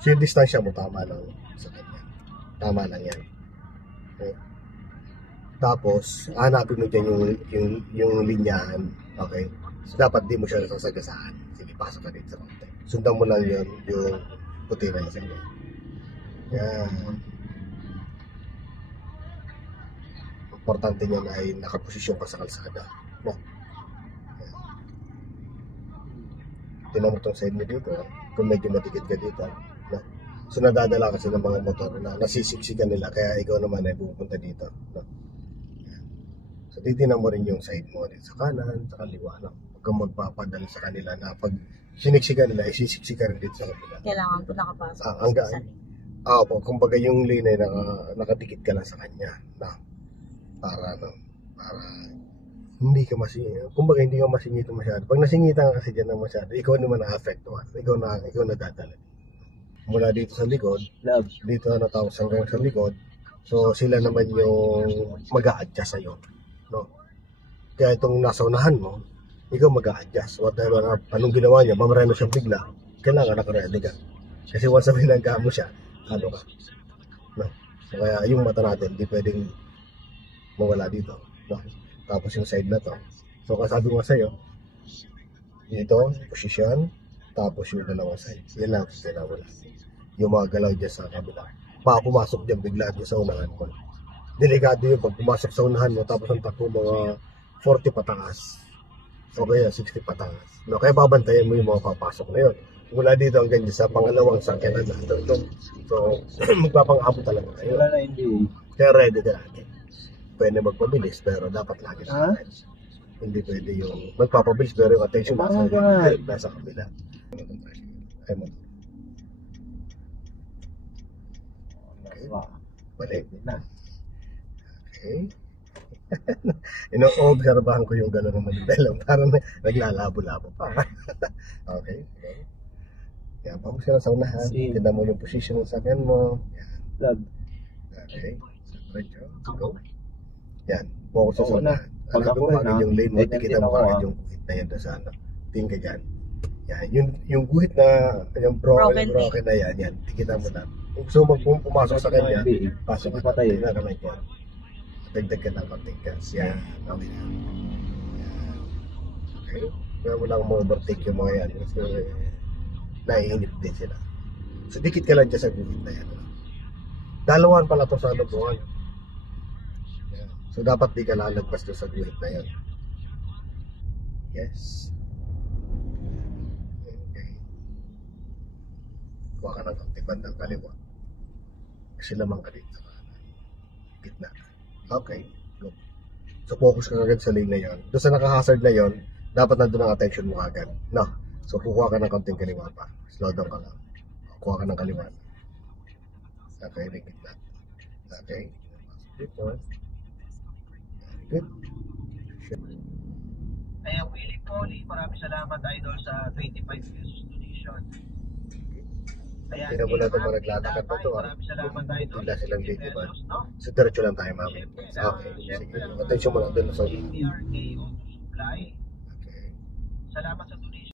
So yung distansya mo, tama lang sa kanya. Tama lang yan. Okay. Tapos, hanapin mo dyan yung linyahan. Okay? So, dapat di mo siya nasasagasaan. Sige, pasok ka dito sa konti. Sundan mo lang yun, yung puti na yun sa inyo. Yan. Importante niyan ay nakaposisyon ka sa kalsada. No? Tinan mo itong side mo dito. Kung medyo matikit ka dito. No? So, nadadala kasi ng mga motor na nasisiksikan nila. Kaya ikaw naman ay pupunta dito. No? So, titinan mo rin yung side mo dito sa kanan, sa kaliwa. No? Huwag kang magpapadala sa kanila na pag siniksikan nila, isisiksikan rin dito sa kanila. Kailangan po nakapasok. Kumbaga yung lane ay nakadikit ka lang sa kanya. No? Para hindi ka masingit. Kumbaga hindi ka masingit masyado. Pag nasingitan ka kasi dyan na masyado, ikaw naman na-affectuhan. Ikaw nadadala. Mula dito sa likod, dito natapos hanggang sa likod. So sila naman yung mag-a-adjust sa'yo. No? Kaya itong nasa unahan mo, ikaw mag-a-adjust. Whatever, anong ginawa niya, mamareno siya bigla, kailangan naka-ready ka. Kasi once na binangga mo siya, ano ka. No? So, kaya yung mata natin, hindi pwedeng mawala dito. No? Tapos yung side na to. So kasabi ko sa'yo, dito, position, tapos yung dalawang side. Yan lang, wala. Yung mga galaw dyan sa kabila. Baka pumasok dyan bigla dyan sa unahan mo. Delikado yun pag pumasok sa unahan mo, tapos ang takbo mga 40 pataas. O kaya 60 pataas. No? Kaya babantayan mo yung mga papasok na yun. Mula dito hanggang dyan sa pangalawang sakyanan na ito. So, magpapang-abot talaga kayo. Wala na hindi. Kaya ready ka natin. Pwede magpabilis pero dapat lagi sa atin. Hindi pwede yung magpapabilis pero yung attention nasa kabila. Ay mo. Okay. Balik. Okay. Ino-obserbahan ko yung gano'n ng manibela. Parang naglalabo-labo pa. Okay. Yan, pabos ka lang sa unahan. Tignan mo yung position ng sakyan mo. Yan. Okay. Go. Yan, focus sa unahan. Alam mo kagad yung lane mo, kita mo kagad yung guhit na yan doon sa ano. Tingin ka dyan. Yan, yung guhit na, yung broken na yan, kita mo na. Kung gusto mo pumasok sa kanya, pasok ka tayo na kamay ka. Dagdag ka ng konting gas. Yan, okay na. Yan. Okay? Kaya mo lang ma-overtake yung mga yan. Kasi naiinip din sila. So, dikit ka lang dyan sa guhit na yan. Dalawan pala ito sa lubungan. So, dapat di ka lalagpas doon sa guhit na yan. Yes. Okay. Kuha ka ng konti bandang kaliwa. Kasi lamang ka dito sa kanan. Gitna. Okay. Go. So, focus ka agad sa lane na yon. Doon sa naka-hazard na yon, dapat nandun ang attention mo agad. No. So, kukuha ka ng konting kaliwa pa. Slow down ka lang. Kuha ka ng kaliwa. Okay, ring gitna. Okay. Dito. Good. Kaya Willie Polly, maraming salamat idol sa 25 pesos donation. Hindi na muna ito mga naglalakad pa ito. Wala silang date, diba? So, diretso lang tayo, ma'am. Okay, sige. Attention mo lang doon sa... Okay. Salamat sa